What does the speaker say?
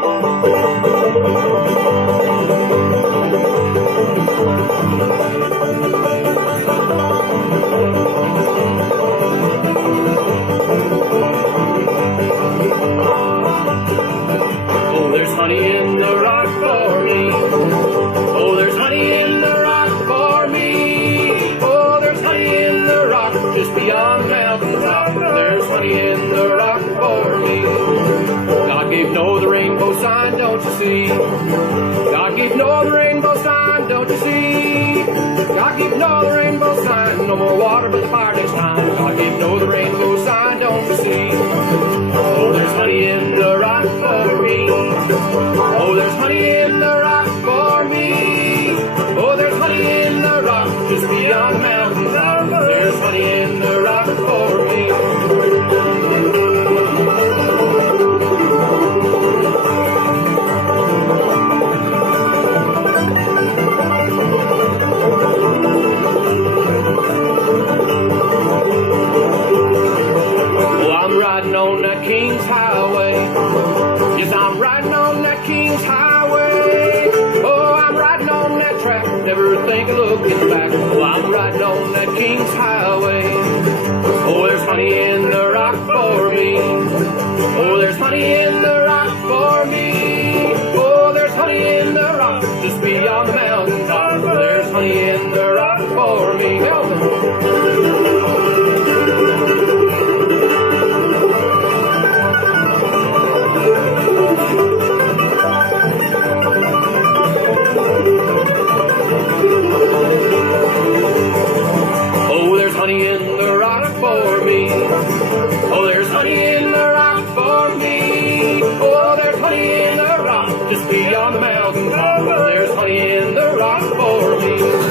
Oh, there's honey in the rock for me. Oh, there's honey in the rock for me. Oh, there's honey in the rock just beyond the mountain top. There's honey in the rock for me. God gave Noah the rainbow sign, don't you see? God gave Noah the rainbow sign, don't you see? God gave Noah the rainbow sign, no more water but the fire next time. God gave Noah the rainbow sign, don't you see? Oh, there's honey in the rock for me. Oh, there's honey in the rock for me. Oh, there's honey in the rock just beyond the mountain top. There's honey in the rock for me. Oh, I'm riding on that King's Highway. Yes, I'm riding on that King's Highway. Oh, I'm riding on that track, never think of looking back. Oh, I'm riding on that King's Highway. Oh, there's honey in the rock for me. Oh, there's honey in the rock for me. Oh, there's honey in the rock just beyond the mountain top. There's honey in the rock for me. Help me. Oh, there's honey in the rock for me. Oh, there's honey in the rock for me. Oh, there's honey in the rock just beyond the mountain top. There's honey in the rock for me.